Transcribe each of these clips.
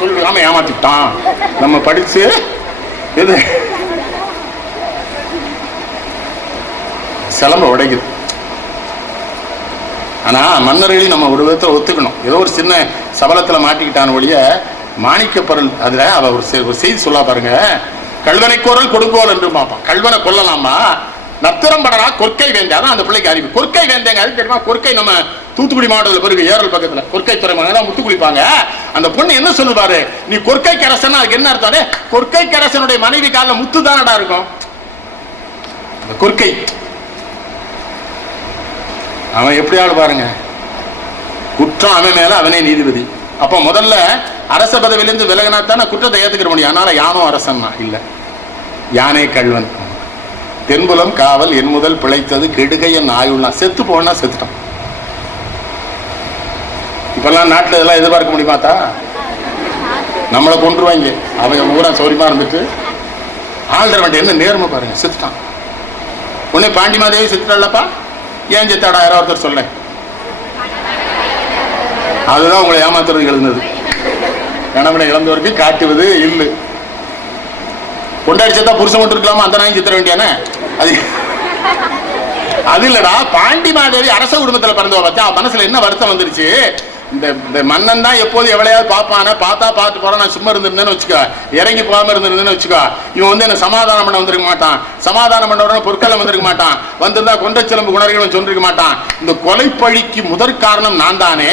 சொல்லிருக்காம ஏமாத்திட்டான். நம்ம படிச்சு இது சிலம்ப உடைக்குது. ஆனா மன்னர்களையும் நம்ம ஒரு விதத்துல ஒத்துக்கணும். ஏதோ ஒரு சின்ன சபலத்துல மாட்டிக்கிட்டான ஒழிய மாணிக்கப்பொருள் அதுல அவ ஒரு செய்தி சொல்ல பாருங்க. கல்வனை கோரல் கொடுங்கோல் என்று பார்ப்பான். கல்வனை கொல்லலாமா, நத்திரம் படரா கொற்கை வேந்தே. அதான் அந்த பிள்ளைக்கு அறிவு. கொற்கை வேந்தேங்க அது தெரியுமா? கொற்கை நம்ம தூத்துக்குடி மாவட்டத்தில் பிறகு ஏரல் பக்கத்துல கொற்கை துறைமுகம் முத்து குளிப்பாங்க. அந்த பொண்ணு என்ன சொல்லுவாரு, நீ கொற்கை கரசன், அதுக்கு என்ன அர்த்தம்? கொற்கை கரசனுடைய மனைவி கால முத்து தானடா இருக்கும். கொற்கை அவன் எப்படியாவது பாருங்க, குற்றம் அவன் மேல அவனே நீதிபதி. அப்ப முதல்ல அரச பதவியிலிருந்து விலகினா தானே குற்றத்தை ஏத்துக்கிற முடியும். அதனால யானோ அரசன் இல்ல, யானே கல்வன். தென்புலம் காவல் என் முதல் பிழைத்தது கெடுகையன் ஆயுள்னா செத்து போனா செத்துட்டான். இப்பெல்லாம் நாட்டில் இதெல்லாம் எதிர்பார்க்க முடியுமாத்தா? நம்மளை கொண்டுருவாங்க. அவங்க ஊரா சௌரியமா இருந்துட்டு ஆள்ற வேண்டிய என்ன நேர்மை பாருங்க, செத்துட்டான். உடனே பாண்டிமாதேவி செத்துட்டாளப்பா, ஏன் செத்தாடா யாரோ ஒருத்தர் சொல்ல. அதுதான் உங்களை ஏமாத்துறது எழுந்தது. கணவனை இழந்தவருக்கு காட்டுவது இல்லை. கொண்டாடி செத்தா புருஷன் மட்டும் இருக்கலாமா, அந்த நாயும் செத்துற வேண்டியானே அது. அது இல்லடா, பாண்டிமாதேவி அரச குடும்பத்துல பிறந்தவ பச்சா, மனசுல என்ன வருத்தம் வந்துருச்சு. இந்த மன்னன் தான் எப்போது எவ்வளையாவது பார்ப்பான, பார்த்தா பார்த்து போறான். நான் சும்மா இருந்திருந்தேன்னு வச்சுக்கோ, இறங்கி போகாம இருந்திருந்தேன்னு வச்சுக்கோ, இவன் வந்து என்ன சமாதானம் பண்ண வந்திருக்க மாட்டான். சமாதானம் பண்ண உடனே பொற்காலம் வந்திருக்க மாட்டான். வந்திருந்தா கொண்டச்சிலம்பு குணர்கள் சொல்லிருக்க மாட்டான். இந்த கொலைப்பழிக்கு முதற் காரணம் நான் தானே.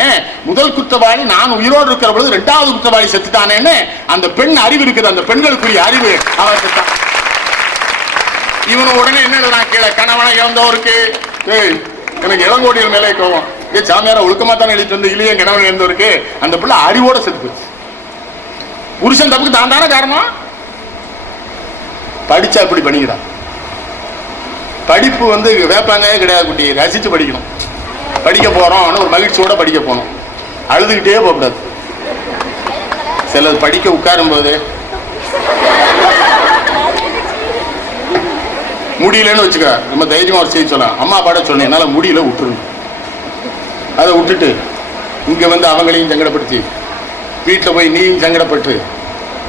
முதல் குற்றவாளி நான் உயிரோடு இருக்கிற பொழுது இரண்டாவது குற்றவாளி செத்துட்டானேன்னு அந்த பெண் அறிவு இருக்குது. அந்த பெண்களுக்குரிய அறிவு அவன் செத்தான். இவனு உடனே என்ன எழுதுறான் கீழே, கணவனை இழந்தவருக்கு எனக்கு இளங்கோடிகள் மேலே கோவம். சாமியார ஒழுக்கமா தானே எழுதிட்டு வந்து இல்லையே கணவன் இழந்தவருக்கு. அந்த பிள்ளை அறிவோட செத்து போச்சு. புருஷன் தப்புக்கு தான் தானே காரணம். படிச்சா இப்படி பண்ணிக்கிறான். படிப்பு வந்து வேப்பாங்க கிடையாது குட்டி, ரசிச்சு படிக்கணும். படிக்க போறோம் ஒரு மகிழ்ச்சியோட படிக்க போகணும், அழுதுகிட்டே போகக்கூடாது. சிலது படிக்க உட்காரும் போது முடியலன்னு வச்சுக்க, நம்ம தைரியமா ஒரு செய்தி சொல்லலாம். அம்மா பாட சொன்னேன் என்னால முடியல விட்டுருங்க. அதை விட்டுட்டு இங்க வந்து அவங்களையும் சங்கடப்படுத்தி வீட்டில் போய் நீயும் சங்கடப்பட்டு.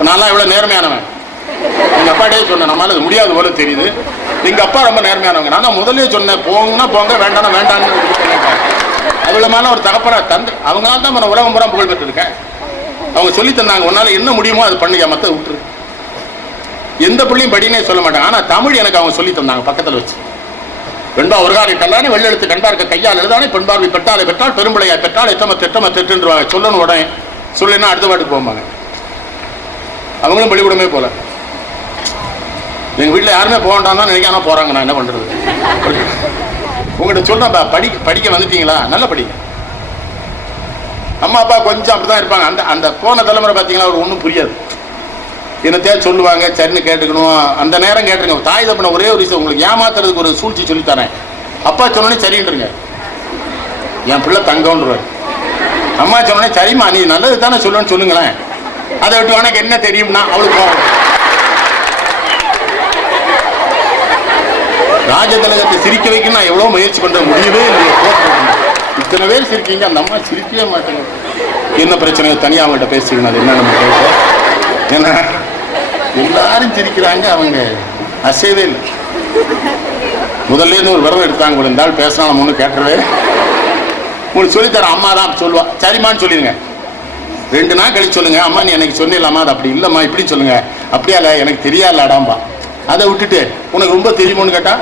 நான்லாம் இவ்வளவு நேர்மையானவன். எங்க அப்பாட்டே சொன்னேன் நம்மளால அது முடியாது போல தெரியுது. எங்க அப்பா ரொம்ப நேர்மையானவங்க. நான் தான் முதலே சொன்னேன் போங்கன்னா போங்க, வேண்டாம் வேண்டாம்னு. அவ்வளவுமான ஒரு தகப்பனா தந்து அவங்களால தான் நான் உலகம் பூரா புகழ் பெற்றிருக்கேன். அவங்க சொல்லி தந்தாங்க, உன்னால என்ன முடியுமோ அதை பண்ணுங்க, மத்த விட்டுரு. எந்த பிள்ளையும் படினே சொல்ல மாட்டாங்க. ஆனா தமிழ் எனக்கு அவங்க சொல்லி தந்தாங்க பக்கத்துல வச்சு. வெண்பா ஒருகாரை கல்லானே வெள்ளெழுத்து கண்பார்க்க கையால் எழுதானே பெண்பார்வை பெற்றாலை பெற்றால் பெரும்பிளையா பெற்றால் எட்டம திட்டம திட்டுருவாங்க. சொல்லணும் உடனே சொல்லினா அடுத்த பாட்டுக்கு போவாங்க. அவங்களும் பள்ளிக்கூடமே போல. எங்க வீட்டுல யாருமே போக வேண்டாம் தான் நினைக்காம போறாங்க. நான் என்ன பண்றது? உங்கள்கிட்ட சொல்றேன், படிக்க வந்துட்டீங்களா, நல்லா படிங்க. அம்மா அப்பா கொஞ்சம் அப்படிதான் இருப்பாங்க. அந்த அந்த போன தலைமுறை பார்த்தீங்கன்னா ஒரு ஒன்றும் புரியாது. என்னத்தையா சொல்லுவாங்க, சரின்னு கேட்டுக்கணும். அந்த நேரம் கேட்டுருங்க. தாய் தப்பன ஒரே ஒரு விஷயம், உங்களுக்கு ஏமாத்துறதுக்கு ஒரு சூழ்ச்சி சொல்லித்தரேன். அப்பா சொன்னோடனே சரின்றங்க, என் பிள்ளை தங்கம்ன்றாரு. அம்மா சொன்னோடனே சரிம்மா நீ நல்லது தானே சொல்லுன்னு சொல்லுங்களேன். அதை விட்டு உனக்கு என்ன தெரியும்னா அவளுக்கு போகும். ராஜதலகத்தை சிரிக்க வைக்க நான் எவ்வளவு முயற்சி பண்ற, முடியவே இல்லையே. இத்தனை பேர் சிரிக்கீங்க, அந்த அம்மா சிரிக்கவே மாட்டேங்க. என்ன பிரச்சனை தனியாக அவங்கள்ட்ட பேசிக்கணும். அது என்ன நம்ம பேச, ஏன்னா எல்லாரும் சிரிக்கிறாங்க, அவங்க அசைவே இல்லை. முதல்ல இருந்து ஒரு விரதம் எடுத்தாங்க, ஒரு நாள் பேசினா நம்ம ஒன்றும் கேட்கறவே. உங்களுக்கு சொல்லித்தரேன், அம்மா தான் சொல்லுவா. சரிம்மான்னு சொல்லிடுங்க. 2 நாள் கழிச்சு சொல்லுங்க, அம்மா நீ எனக்கு சொன்னிடலாமா, அது அப்படி இல்லைம்மா இப்படி சொல்லுங்க. அப்படியா இல்லை எனக்கு தெரியாதாடாம்பா. அதை விட்டுட்டு உனக்கு ரொம்ப தெரியுமோன்னு கேட்டா,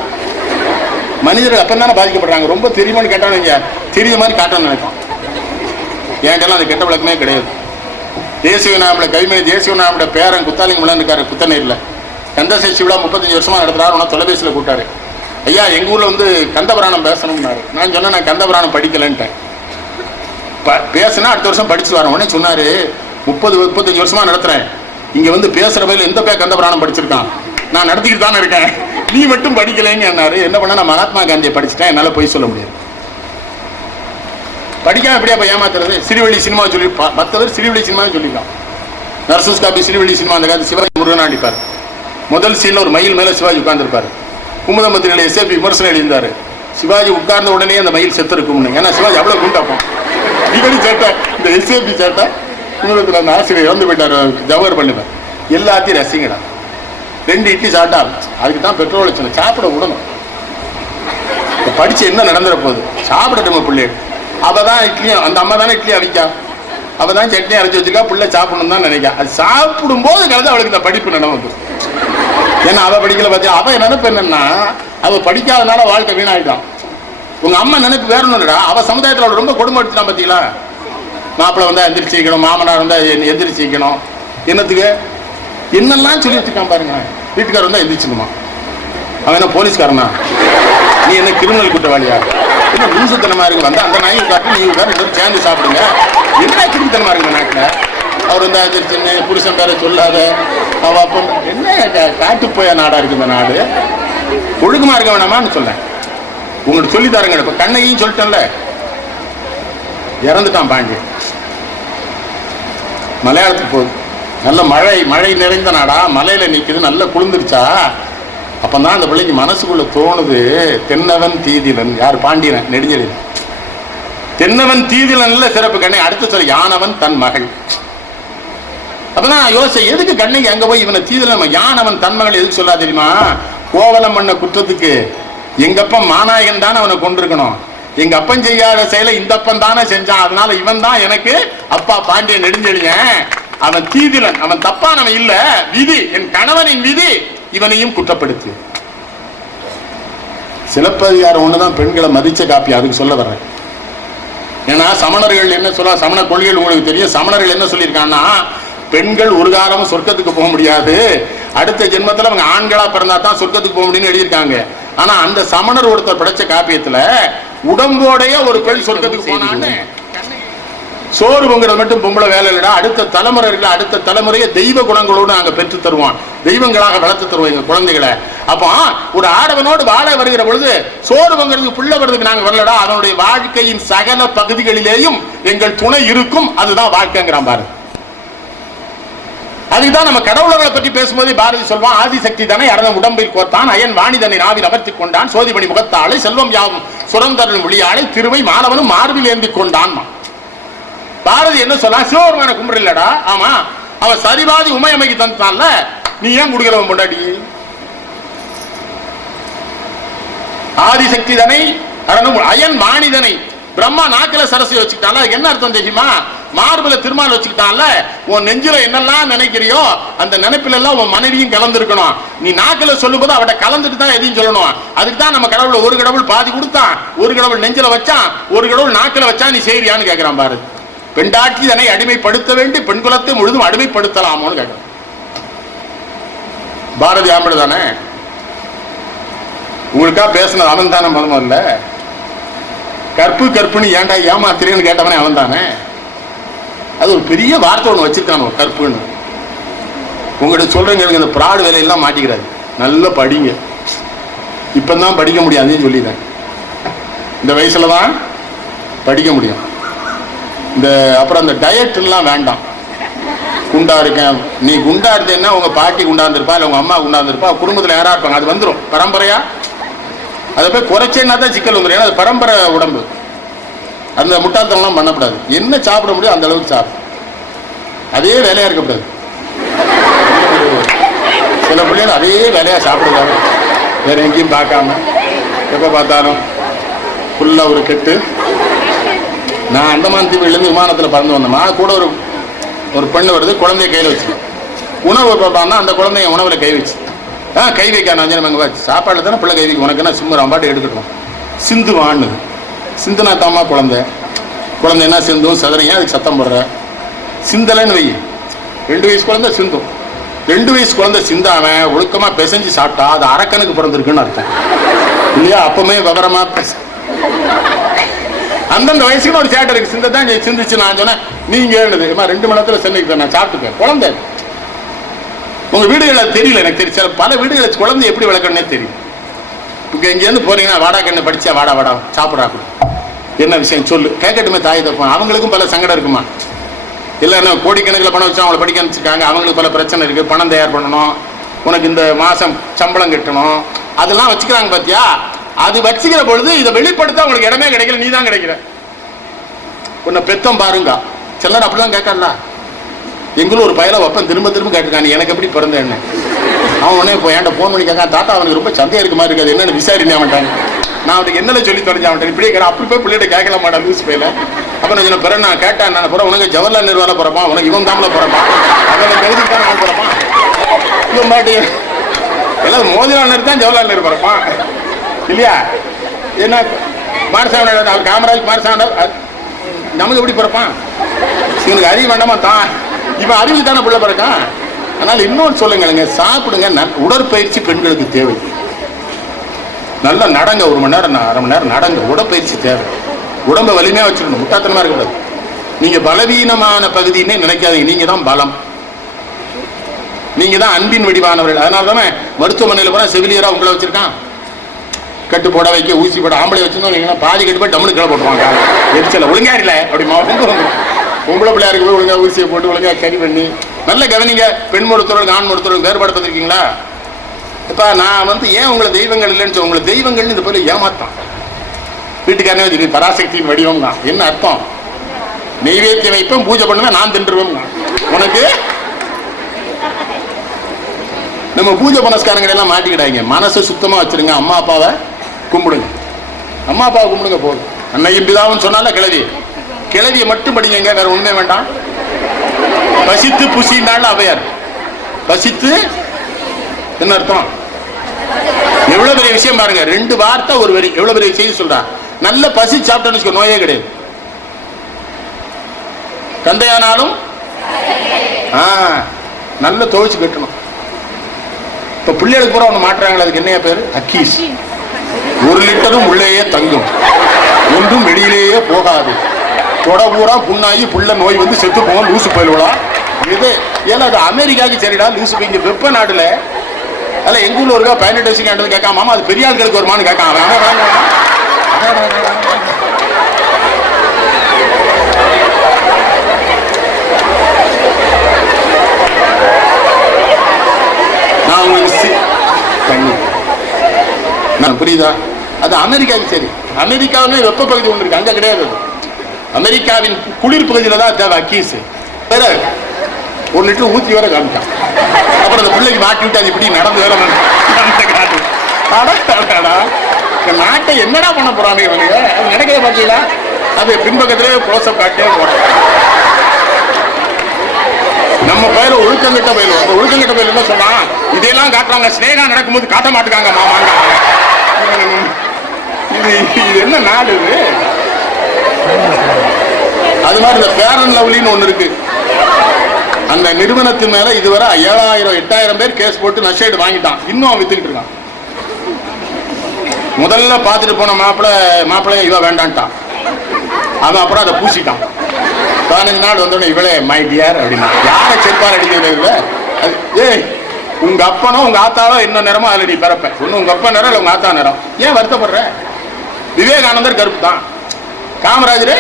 மனிதர்கள் அப்போ தானே பாதிக்கப்படுறாங்க. ரொம்ப தெரியுமோன்னு கேட்டாலும் நீங்க தெரியுற மாதிரி காட்டணும்னு நினைக்கும். என்கிட்டலாம் அது கெட்ட விளக்கமே கிடையாது. தேசியநாமல கவிமணி தேசியநாமோட பேரன் குத்தாலிங்கம்லாம் இருக்காரு குத்தநீர்ல. கந்தசஷ்டி விழா 35 வருஷமா நடத்துறாரு. உடனே தொலைபேசியில் கூட்டாரு. ஐயா எங்க ஊர்ல வந்து கந்தபுராணம் பேசணும்னாரு. நான் சொன்னேன் நான் கந்தபுராணம் படிக்கலன்ட்டேன். பேசினா அடுத்த வருஷம் படிச்சு வரேன். உடனே சொன்னாரு 30-35 வருஷமா நடத்துறேன், இங்க வந்து பேசுற பயில எந்த பேர் கந்தபுராணம் படிச்சிருக்கான், நான் நடத்திக்கிட்டு தானே இருக்கேன், நீ மட்டும் படிக்கலைன்னு. என்ன பண்ண, நான் மகாத்மா காந்தியை படிச்சுட்டேன், என்னால போய் சொல்ல முடியாது. படிக்காம எப்படியா போய் ஏமாத்துறது? சிறுவெளி சினிமா சொல்லி 10 பேர் சிறுவெளி சினிமாவே சொல்லிக்கலாம். நர்சஸ் காப்பி சிறுவெளி சினிமா. அந்த காலத்து சிவாஜி முருகன் அடிப்பார். முதல் சீன்ல ஒரு மயில் மேல சிவாஜி உட்கார்ந்துருப்பாரு. குமுதம்பத்திரிகளை எஸ்ஏபி விமர்சனம் எழுந்தாரு. சிவாஜி உட்கார்ந்த உடனே அந்த மயில் செத்து இருக்கும்னு. ஏன்னா சிவாஜி அவ்வளவு குண்டாப்போம். இவடி சேட்டை, இந்த எஸ்ஏபி சேட்டை நூலகத்தில் அந்த ஆசிரியர் இறந்து போயிட்டார், ஜவஹர் பண்ணுவேன் எல்லாத்தையும் ரசிங்கடா. 2 இட்லி சாப்பிட்டா அதுக்கு தான் பெட்ரோல் வச்சு சாப்பிட விடணும். படிச்சு என்ன நடந்துட போகுது, சாப்பிடட்டுமா பிள்ளை. அவதான் இட்லியும், அந்த அம்மா தானே இட்லி அவிக்கா, அவதான் சட்னி அரைச்சி வச்சிருக்கா, பிள்ளை சாப்பிடணும் தான் நினைக்கா. அது சாப்பிடும் போது கலந்து அவளுக்கு இந்த படிப்பு நினைவு. ஏன்னா அவ படிக்கல பார்த்தியா, அவ நினைப்பு என்னன்னா அவ படிக்காதனால வாழ்க்கை வீணாயிட்டான். உங்க அம்மா நினைப்பு வேற ஒண்ணுடா, அவ சமுதாயத்தில் அவள் ரொம்ப கொடுமைப்படுத்தினா பார்த்தீங்களா. மாப்பிள்ளை வந்தா எந்திரிச்சிக்கணும், மாமனார் வந்தா எந்திரிச்சிக்கணும், என்னத்துக்கு என்னெல்லாம் சொல்லி வச்சுக்கான் பாருங்க. வீட்டுக்காரர் வந்தா எந்திரிச்சுக்குமா, அவன் என்ன போலீஸ்காரனா, நீ என்ன கிரிமினல் குற்றவாளியா, என்ன முன்சுத்தனமா இருக்கு, வந்தா அந்த நாயும் காட்டு நீ சேர்ந்து சாப்பிடுங்க, என்ன கிரிமித்தனமா இருக்கு நாட்டில். அவர் வந்து எந்திரிச்சுன்னு புருஷன் பேரை சொல்லாத, அவ அப்ப என்ன காட்டு போய நாடா இருக்கு இந்த நாடு, ஒழுக்கமா இருக்க வேணாமான்னு சொல்ல. உங்களுக்கு சொல்லி தரங்க. இப்ப கண்ணையும் சொல்லிட்டேன்ல, இறந்துட்டான் பாண்டி, மலையாளத்துக்கு போகுது, நல்ல மழை நிறைந்த நாடா, மலையில நிக்குது, நல்லா குளிர்ந்துருச்சா. அப்பதான் அந்த பிள்ளைக்கு மனசுக்குள்ள தோணுது, தென்னவன் தீதிலன், யார் பாண்டியன் நெடுஞ்செழியன், தென்னவன் தீதிலன்ல சிறப்பு கண்ணை. அடுத்து சொல்ல யானவன் தன் மகள். அப்பதான் யோசிச்ச, எதுக்கு கண்ணைக்கு அங்க போய் இவனை தீதிலன், யானவன் தன் மகள் எதுக்கு சொல்லா தெரியுமா, கோவலம் பண்ண குற்றத்துக்கு எங்க அப்பன் மாநாயகன் தானே அவனை கொண்டிருக்கணும், எங்க அப்பன் செய்யாத செயலை இந்த அப்பன் தானே செஞ்சான், அதனால இவன் தான் எனக்கு அப்பா பாண்டியன் நெடுஞ்செழியன், அவன் தீதிலன், அவன் தப்பானவன் இல்ல, விதி, என் கணவனின் விதி இவனையும் குற்றப்படுத்து. சிலப்பதிகாரம் ஒண்ணுதான் பெண்களை மதிச்ச காப்பி, அதுக்கு சொல்ல வர்றேன். ஏன்னா சமணர்கள் என்ன சொல்ல, சமண கொள்கைகள் உங்களுக்கு தெரியும், சமணர்கள் என்ன சொல்லியிருக்காங்கன்னா, பெண்கள் ஒரு காலமும் சொர்க்கத்துக்கு போக முடியாது, அடுத்த ஜென்மத்தில் அவங்க ஆண்களா பிறந்தா தான் சொர்க்கத்துக்கு போக முடியும்னு எழுதியிருக்காங்க. ஆனா அந்த சமணர் ஒருத்தர் படைச்ச காப்பியத்துல உடம்போடைய ஒரு பெண் சொர்க்கத்துக்கு போனான்னு, சோறு பொங்குறது மட்டும் பொம்பளை வேலை இல்லடா, அடுத்த தலைமுறைகளை அடுத்த தலைமுறையை தெய்வ குணங்களோடு நாங்க பெற்று தருவோம், தெய்வங்களாக வளர்த்து தருவோம் எங்க குழந்தைகளை. அப்போ ஒரு ஆடவனோடு வாழ வருகிற பொழுது சோறு பொங்குறதுக்கு புள்ள வர்றதுக்கு நாங்க வரலடா, அதனுடைய வாழ்க்கையின் சகல பகுதிகளிலேயும் எங்கள் துணை இருக்கும், அதுதான் வாழ்க்கைங்கிறான் பாரு. அதுக்குதான் நம்ம கடவுளர்களை பற்றி பேசும்போது பாரதி சொல்வான், ஆதிசக்தி தானே அறந்த உடம்பில் கோத்தான், அயன் வாணிதனை நாவில் அமர்த்திக் கொண்டான், சோதிபணி முகத்தாளை செல்வம் யாவும் சுரந்தரன் மொழியாளை திருவை மாணவனும் மார்பில் ஏந்தி கொண்டான். பாரதி என்ன சொல்ல, சிவபெருமான கும்பிட இல்லடா, ஆமா அவன் சரிபாதி உமையமைக்கு தந்தான்ல, நீ ஏன் குடுக்கிறவன் பொண்டாடி. ஆதிசக்தி தனை அயன் வாணிதனை பிரம்மா நாக்கில சரஸ்வதி வச்சுக்கிட்டால, என்ன அர்த்தம் தெரியுமா, மார்புல திருமால் வச்சுக்கிட்டான்ல, உன் நெஞ்சில என்னெல்லாம் நினைக்கிறியோ அந்த நினைப்பில எல்லாம் உன் மனைவியும் கலந்துருக்கணும். நீ நாக்கில சொல்லும் போது அவட்ட கலந்துட்டு தான் எதையும் சொல்லணும். அதுக்கு தான் நம்ம கடவுள் ஒரு கடவுள் பாதி கொடுத்தான், ஒரு கடவுள் நெஞ்சில வச்சான், ஒரு கடவுள் நாக்கில வச்சா, நீ செய்யறியான்னு கேட்கிறான் பாரு. பெண்டாட்சி தன்னை அடிமைப்படுத்த வேண்டி பெண் குலத்தை முழுதும் அடிமைப்படுத்தலாமோன்னு கேட்க. பாரதி ஆம்படு தானே, உங்களுக்கா பேசினது அவன் தானே முதல்ல. கற்பு கற்புன்னு ஏன்டா ஏமாத்திரேன்னு கேட்டவனே அவன் தானே. அது ஒரு பெரிய வார்த்தை ஒன்று வச்சிருக்கானோ கற்புன்னு. உங்கள்கிட்ட சொல்றேங்க, இந்த பிராடு வேலையெல்லாம் மாட்டிக்கிறாரு, நல்லா படிங்க, இப்பதான் படிக்க முடியாதுன்னு சொல்லிடுறேன். இந்த வயசுல தான் படிக்க முடியும். இந்த அப்புறம் அந்த டயட் எல்லாம் வேண்டாம். குண்டா இருக்கேன், நீ குண்டா இருந்தேன்னா உங்க பாட்டி குண்டாந்துருப்பா, இல்லை உங்க அம்மா குண்டாந்துருப்பா, குடும்பத்தில் யாரா இருப்பாங்க, அது வந்துடும் பரம்பரையா. அதை போய் குறைச்சேன்னா தான் சிக்கல் வந்துடும், ஏன்னா அது பரம்பரை உடம்பு. அந்த முட்டாள்தனம்லாம் பண்ணக்கூடாது. என்ன சாப்பிட முடியும் அந்த அளவுக்கு சாப்பிடும், அதே வேலையா இருக்கக்கூடாது. சில பிள்ளைகள் அதே வேலையா சாப்பிடுறாங்க, வேற எங்கேயும் பார்க்காம எப்போ பார்த்தாலும் ஃபுல்லா ஒரு கெட்டு. நான் அந்தமான் தீவுலேருந்து விமானத்தில் பறந்து வந்தோமா, கூட ஒரு பெண்ணு வருது, குழந்தைய கையில் வச்சு உணவு பார்ப்பான்னா அந்த குழந்தைய உணவில் கை வச்சு, கை வைக்க அஞ்சனமங்க வச்சு சாப்பாடுல தானே பிள்ளை கை வைக்க, உனக்கு என்ன சும்மா அம்பாட்டு எடுக்கட்டும், சிந்து வாணுது. சிந்துனா தாமா குழந்தை என்ன சிந்தும் சதுரையும், அதுக்கு சத்தம் போடுற. சிந்தலைன்னு வை, 2 வயசு குழந்தை சிந்தும். 2 வயசு குழந்தை சிந்தாம ஒழுக்கமா பிசைஞ்சு சாப்பிட்டா அது அரக்கனுக்கு பிறந்திருக்குன்னு அர்த்தம் இல்லையா. அப்பவுமே விவரமா பேச, அந்தந்த வயசுக்கு ஒரு சேட்டை இருக்கு, சிந்தை தான் சிந்திச்சு. நான் சொன்னேன், நீங்க எழுது 2 மணி நேரத்தில் சென்னைக்கு தான் நான் சாப்பிட்டுப்பேன். குழந்தை உங்க வீடுகளில் தெரியல, எனக்கு தெரியும். பல வீடுகளில் குழந்தை எப்படி வளர்க்கணும்னே தெரியும். இங்கே இங்கேருந்து போறீங்கன்னா வாடா கண்ணு படிச்சா வாடா சாப்பிட்றா, என்ன விஷயம் சொல்லு, கேட்கட்டுமே தாய் தப்பான். அவங்களுக்கும் பல சங்கடம் இருக்குமா, இல்லைன்னா கோடிக்கணக்கில் பணம் வச்சு அவங்களை படிக்க அனுப்பிச்சிருக்காங்க, அவங்களுக்கு பல பிரச்சனை இருக்கு, பணம் தயார் பண்ணணும், உனக்கு இந்த மாசம் சம்பளம் கட்டணும், அதெல்லாம் வச்சுக்கிறாங்க பாத்தியா. அது வச்சுக்கிற பொழுது இதை வெளிப்படுத்த அவங்களுக்கு இடமே கிடைக்கல, நீ தான் கிடைக்கிற. உன்னை பெத்தம் பாருங்க, சிலர் அப்படிதான் கேட்கல, எங்களும் ஒரு பயலை வைப்பேன் திரும்ப திரும்ப கேட்டிருக்கான், எனக்கு எப்படி பிறந்தேன்னு. அவன் உடனே இப்போ என்கிட்ட ஃபோன் பண்ணி கேட்கான், தாத்தா அவனுக்கு ரொம்ப சந்தையா இருக்க மாதிரி இருக்காது, என்னன்னு விசாரிக்க மாட்டாங்க. நான் அவனுக்கு என்னல சொல்லி தொலைஞ்சா அவன் இப்படியே கேட்க, அப்படி போய் பிள்ளைகிட்ட கேட்கல மாட்டான் லூஸ் பையில. அப்புறம் நான் பிறகு நான் கேட்டேன், நான் பிறகு உனக்கு ஜவஹர்லால் நேருவால பிறப்பான், உனக்கு இவன் தாமல பிறப்பான், அவனை எழுதிட்டு தான் நான் பிறப்பான். இவன் பாட்டி எல்லாம் மோதிலால் நேரு தான் ஜவஹர்லால் நேரு பிறப்பான் இல்லையா? என்ன குமாரசாமி அவர் காமராஜ் குமாரசாமி நமக்கு எப்படி பிறப்பான்? இவனுக்கு அறிவு வேண்டாமா தான், இவன் அறிவு தானே பிள்ளை பிறக்கான். அதனால இன்னொன்று சொல்லுங்க, சாப்பிடுங்க. உடற்பயிற்சி பெண்களுக்கு தேவை. நல்லா நடங்க, 1 மணி நேரம் 1/2 மணி நேரம் நடங்க. உடற்பயிற்சி தேவை. உடம்பை வலிமையா வச்சிருக்கணும், முட்டாத்தனமா இருக்கக்கூடாது. நீங்க பலவீனமான பகுதின்னே நினைக்காதீங்க, நீங்க தான் பலம், நீங்க தான் அன்பின் வடிவானவர்கள். அதனால தானே மருத்துவமனையில் போனா செவிலியரா உங்களை வச்சிருக்கான். கட்டு போட வைக்க ஊசி போட ஆம்பளை வச்சிருந்தோம், பாதி கட்டு போய் டம்னு கிளை போட்டுவாங்க. எரிச்சல ஒழுங்கா இல்லை அப்படிமா, பொம்பளை பிள்ளையாருக்கு போய் ஒழுங்கா ஊசியை போட்டு ஒழுங்கா சரி பண்ணி நல்ல கவனிங்க. பெண் மருத்துவர்களுக்கு ஆண் மருத்துவர்களுக்கு வேறுபாடு பார்த்துருக்கீங்களா? இப்ப நான் ஏன் உங்களை தெய்வங்கள் இல்லைன்னு உங்களை தெய்வங்கள்னு இந்த போல ஏமாத்தான். வீட்டுக்காரனே வச்சு பராசக்தியின் வடிவம் தான். என்ன அர்த்தம்? நெய்வேத்தியம் வைப்பேன், பூஜை பண்ணுவேன், நான் தின்றுவேன். உனக்கு நம்ம பூஜை புனஸ்காரங்களை எல்லாம் மாட்டிக்கிடாங்க. மனசை சுத்தமா வச்சிருங்க. அம்மா அப்பாவை கும்பிடுங்க, அம்மா அப்பாவை கும்பிடுங்க போதும். அன்னையும் பிதாவும் சொன்னால கிளவியை மட்டும் படிங்க, வேற ஒண்ணுமே வேண்டாம். பசித்து புசினால அவையார். பசித்து என்ன அர்த்தம்? எவ்வளவு பெரிய விஷயம் பாருங்க. 2 வார்த்தை ஒரு வரி, எவ்வளவு பெரிய செய்தி சொல்றான். நல்ல பசி சாப்பிட்டோன்னு நோயே கிடையாது. தந்தையானாலும் நல்ல துவைச்சு கட்டணும். இப்ப பிள்ளைகளுக்கு பூரா ஒண்ணு மாட்டுறாங்களே, அதுக்கு என்னையா பேரு? அக்கீஸ். 1 லிட்டரும் உள்ளேயே தங்கும், ஒன்றும் வெளியிலேயே போகாது, தொட பூரா புண்ணாகி புள்ள நோய் வந்து செத்து போவோம், லூசு போயிடுவா. இது ஏன்னா அது அமெரிக்காவுக்கு சரிடா லூசு. இங்க வெப்ப நாடுல அல்ல, எங்க ஊர்ல இருக்கா 18 வயசு கேட்டது கேட்காம, மாமா அது பெரிய ஆட்களுக்கு வருமானு கேட்காம. நான் உங்களுக்கு புரியுதா? அது அமெரிக்காவுக்கு சரி. அமெரிக்காவுமே வெப்ப பகுதி ஒன்று இருக்கு, அங்க கிடையாது. அமெரிக்காவின் குளிர் பகுதியில தான் தேவை அக்கீஸ். வேற 1 லிட்டர் ஊத்தி வர காமிச்சான். அப்புறம் அந்த பிள்ளைக்கு மாட்டி விட்டு அது இப்படி நடந்து வேற நாட்டை என்னடா பண்ண போறாங்க இவங்க? நடக்கவே பாத்தீங்களா? அது பின்பக்கத்திலே க்ளோஸ்அப் காட்டே போறாங்க. நம்ம பயில ஒழுக்கங்கிட்ட பயிலும். அந்த ஒழுக்கங்கிட்ட பயில என்ன சொன்னா, இதெல்லாம் காட்டுறாங்க, ஸ்னேகா நடக்கும்போது காட்ட மாட்டுக்காங்க மாமாங்க. இது என்ன நாடு இது? அது மாதிரி இந்த ஃபேர் அண்ட் லவ்லின்னு ஒண்ணு இருக்கு. அந்த நிறுவனத்தின் மேல இதுவரை 7000 8000 பேர் கேஸ் போட்டு நஷ்டஈடு வாங்கிட்டான். இன்னும் அவன் வித்துக்கிட்டு இருக்கான். முதல்ல பார்த்துட்டு போன மாப்பிள்ளை இவ வேண்டான்ட்டான். அவன் அப்புறம் அதை பூசிட்டான். 15 நாள் வந்தோடனே இவளே மை டியர் அப்படின்னா, யாரை செருப்பால் அடிக்கிறது? ஏய், உங்க அப்பனோ உங்க ஆத்தாவோ என்ன நேரமோ அதுல நீ பிறப்ப. ஒண்ணு உங்க அப்பா நேரம் இல்லை உங்க ஆத்தா நேரம். ஏன் வருத்தப்படுற? விவேகானந்தர் கருப்பு தான், காமராஜர்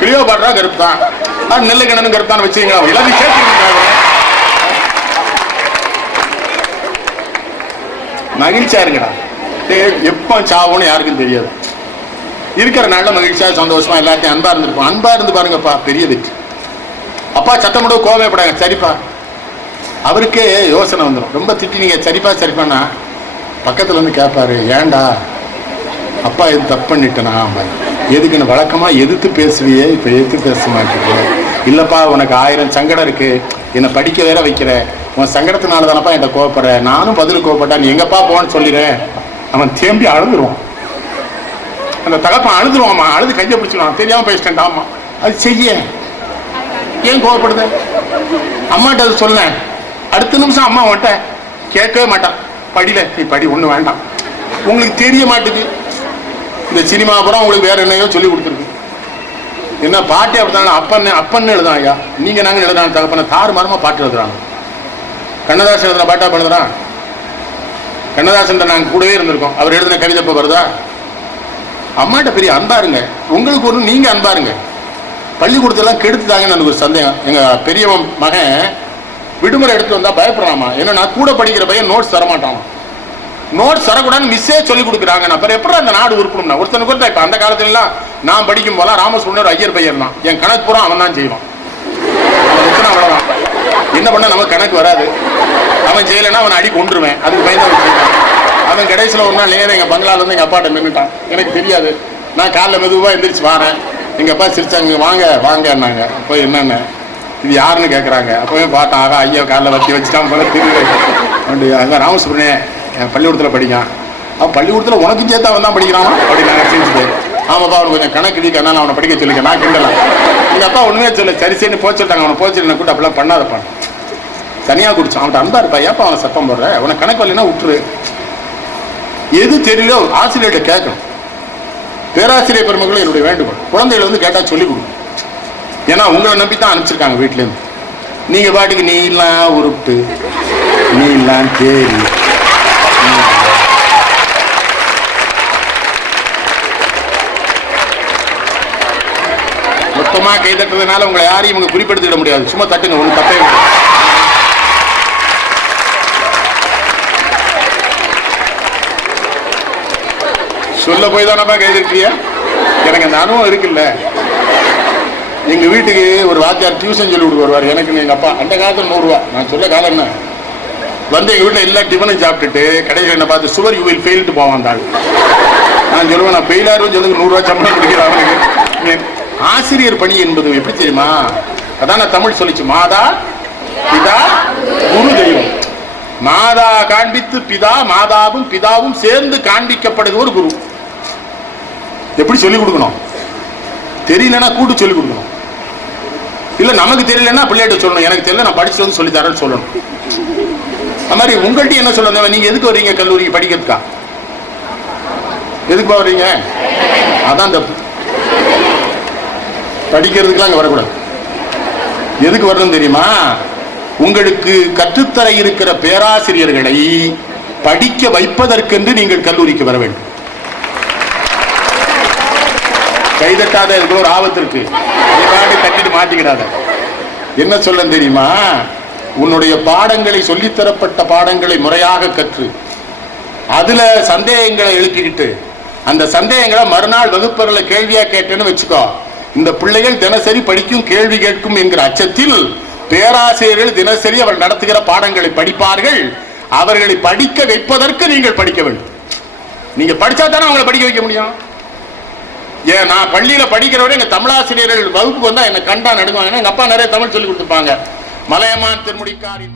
கிளியோபாட்ரா கருப்பு தான், நெல்லைக்கண்ணனும் கருப்பு தான் வச்சுங்களா? எல்லாத்தையும் சேர்த்து மகிழ்ச்சியா இருங்கடா. எப்ப சாவோன்னு யாருக்கும் தெரியாது. இருக்கிற நாள்ல மகிழ்ச்சியா சந்தோஷமா எல்லாத்தையும் அன்பா இருந்திருக்கும். அன்பா இருந்து பாருங்கப்பா, பெரிய வெற்றி. அப்பா சத்தம் போட கோவப்படாங்க, சரிப்பா. அவருக்கே யோசனை வந்துடும். ரொம்ப திட்டினீங்க, சரிப்பா சரிப்பானா பக்கத்துல வந்து கேட்பாரு, ஏண்டா அப்பா எது தப்பு பண்ணிட்டேனா? எதுக்குன்னு வழக்கமா எதிர்த்து பேசுவியே, இப்ப எதிர்த்து பேச மாட்டேங்க. இல்லப்பா உனக்கு 1000 சங்கடம் இருக்கு, என்னை படிக்க வேற வைக்கிற, உன் சங்கடத்தினால தானப்பா என்கிட்ட கோவப்படுற. நானும் பதில் கோவப்பட்டா நீ எங்கப்பா போன்னு சொல்லிடுறேன். அவன் தேம்பி அழுதுருவான். அந்த தகப்பன் அழுதுருவாமா, அழுது கையை பிடிச்சிடுவான். தெரியாம பேசிட்டேன். ஆமா அது செய்ய ஏன் கோவப்படுது? அம்மாட்ட அது சொல்ல. அடுத்த நிமிஷம் அம்மா அவன்கிட்ட கேட்கவே மாட்டான். படியில நீ படி, ஒண்ணு வேண்டாம். உங்களுக்கு தெரிய மாட்டுது. இந்த சினிமா படம் உங்களுக்கு வேற என்னையோ சொல்லி கொடுத்துருக்கு. என்ன பாட்டு அப்படித்தாங்க, அப்பன்னு எழுதான் ஐயா, நீங்க நாங்க எழுதாங்க. தகப்பன தாறு மாறமா பாட்டு எழுதுறாங்க. கண்ணதாசன் எழுதுன பாட்டா எழுதுறான். கண்ணதாசன் நாங்க கூடவே இருந்திருக்கோம். அவர் எழுதின கவிதை இப்ப வருதா? அம்மாட்ட பெரிய அன்பாருங்க. உங்களுக்கு ஒரு நீங்க அன்பாருங்க. பள்ளிக்கூடத்தெல்லாம் கெடுத்துதாங்கன்னு எனக்கு ஒரு சந்தேகம். எங்க பெரிய மகன் விடுமுறை எடுத்து வந்தா பயப்படுறாமா. ஏன்னா கூட படிக்கிற பையன் நோட்ஸ் தரமாட்டான். நோட்ஸ் தரக்கூடாதுன்னு மிஸ்ஸே சொல்லி கொடுக்குறாங்க. அப்புறம் எப்படி அந்த நாடு உருப்பணும்னா ஒருத்தனுக்கு ஒருத்தர். இப்ப அந்த காலத்துல எல்லாம் நான் படிக்கும் போல ராமசுப்ரமணியன் ஐயர் பையன் தான். என் கணக்கு பூரா அவன் தான் செய்வான். பிரச்சனை அவ்வளவுதான். என்ன பண்ண நமக்கு கணக்கு வராது. அவன் செய்யலைன்னா அவன் அடி கொண்டுருவேன், அதுக்கு பயந்து வச்சிருக்கான். அவன் கடைசியில் ஒரு நாள் நேரம் எங்க பங்களால இருந்து எங்க அப்பாட்ட நின்றுட்டான். எனக்கு தெரியாது. நான் காலைல மெதுவா எந்திரிச்சு வாரேன். எங்க அப்பா சிரிச்சாங்க, வாங்க வாங்கன்னாங்க. அப்போ என்னென்ன இது யாருன்னு கேட்குறாங்க. அப்பவே பார்த்தான், ஆகா ஐயா காலில் வச்சு வச்சுட்டான் போல தெரியுது. அங்கே ராமசுப்ரமணியன் பள்ளிக்கூடத்தில் படிக்கான். அவன் பள்ளிக்கூடத்தில் உனக்கும் சேர்த்து அவன் தான் படிக்கிறான் அப்படின்னு நாங்கள் செஞ்சுட்டு, ஆமாப்பா அவனுக்கு கொஞ்சம் கணக்கு இடிக்கனால அவனை படிக்க சொல்லிக்க நான் கிண்டலாம். எங்கள் அப்பா ஒன்றுமே சொல்ல, சரி சரின்னு போக சொல்லிட்டாங்க. அவனை போக சொல்லி கூட்ட அப்படிலாம் பண்ணாதப்பா. தனியாக குடிச்சான். அவன்கிட்ட அன்பா இருப்பா, ஏப்பா அவனை சத்தம் போடுற, உனக்கு கணக்கு வரலைன்னா விட்டுரு. எது தெரியல ஆசிரியர்கிட்ட கேட்கணும். பேராசிரியர் பெருமக்களும் என்னுடைய வேண்டுகோள், குழந்தைகளை வந்து கேட்டா சொல்லிக் கொடுக்கும். ஏன்னா உங்களை நம்பி தான் அனுப்பிச்சிருக்காங்க வீட்டுல இருந்து. நீங்க பாட்டுக்கு நீ எல்லாம் உருட்டு, நீ எல்லாம் தேரி, மொத்தமா கை தட்டுறதுனால உங்களை யாரையும் இவங்க குறிப்பிடுத்திட முடியாது. சும்மா தட்டுங்க, ஒண்ணு தப்பே இல்லை. சொல்ல போய் தானப்பா கை தட்டுறியா? எனக்கு அந்த அனுபவம் இருக்குல்ல. எங்க வீட்டுக்கு ஒரு வாத்தியார் டியூஷன் சொல்லி கொடுக்க வருவார். எனக்கு எங்க அப்பா அந்த காலத்துல 100 ரூபா, நான் சொல்ல காலம் என்ன, வந்து எங்க வீட்டுல எல்லா டிஃபனும் சாப்பிட்டுட்டு கடைசியில் என்ன பார்த்து சுவர் யூ வில் ஃபெயில்ட்டு போவான். நான் சொல்லுவேன், நான் ஃபெயிலாரும் சொல்லி 100 ரூபா சம்பளம் கொடுக்கிறாங்க. ஆசிரியர் பணி என்பது எப்படி தெரியுமா? அதான் நான் தமிழ் சொல்லிச்சு, மாதா பிதா குரு தெய்வம். மாதா காண்பித்து பிதா, மாதாவும் பிதாவும் சேர்ந்து காண்பிக்கப்படுகிற ஒரு குரு. எப்படி சொல்லிக் கொடுக்கணும்? தெரியலன்னா கூட்டு சொல்லிக் கொடுக்கணும். இல்ல நமக்கு தெரியலன்னா பிள்ளைகிட்ட சொல்லணும், எனக்கு தெரியல நான் படிச்சு வந்து சொல்லி தரேன்னு சொல்லணும். அது மாதிரி உங்கள்கிட்ட என்ன சொல்லணும், நீங்க எதுக்கு வர்றீங்க கல்லூரிக்கு படிக்கிறதுக்கா? எதுக்கு வர்றீங்க? அதான் தப்பு. படிக்கிறதுக்கெல்லாம் இங்க வரக்கூடாது. எதுக்கு வரணும் தெரியுமா? உங்களுக்கு கற்றுத்தர இருக்கிற பேராசிரியர்களை படிக்க வைப்பதற்கென்று நீங்கள் கல்லூரிக்கு வர வேண்டும். கைதட்டாத இருக்கிற ஒரு ஆபத்து இருக்கு. தட்டிட்டு மாட்டிக்கிடாத. என்ன சொல்ல தெரியுமா? உன்னுடைய பாடங்களை, சொல்லித்தரப்பட்ட பாடங்களை முறையாக கற்று அதுல சந்தேகங்களை எழுப்பிக்கிட்டு அந்த சந்தேகங்களை மறுநாள் வகுப்பறையில கேள்வியா கேட்டேன்னு வச்சுக்கோ, இந்த பிள்ளைகள் தினசரி படிக்கும், கேள்வி கேட்கும் என்கிற அச்சத்தில் பேராசிரியர்கள் தினசரி அவர் நடத்துகிற பாடங்களை படிப்பார்கள். அவர்களை படிக்க வைப்பதற்கு நீங்கள் படிக்க வேண்டும். நீங்க படிச்சா தானே அவங்களை படிக்க வைக்க முடியும். ஏன் நான் பள்ளியில படிக்கிறவரை எங்க தமிழாசிரியர்கள் வகுப்புக்கு வந்தா என்ன கண்டா நடுவாங்க. எங்க அப்பா நிறைய தமிழ் சொல்லி கொடுத்துருப்பாங்க. மலையமான் திருமுடிக்காரின்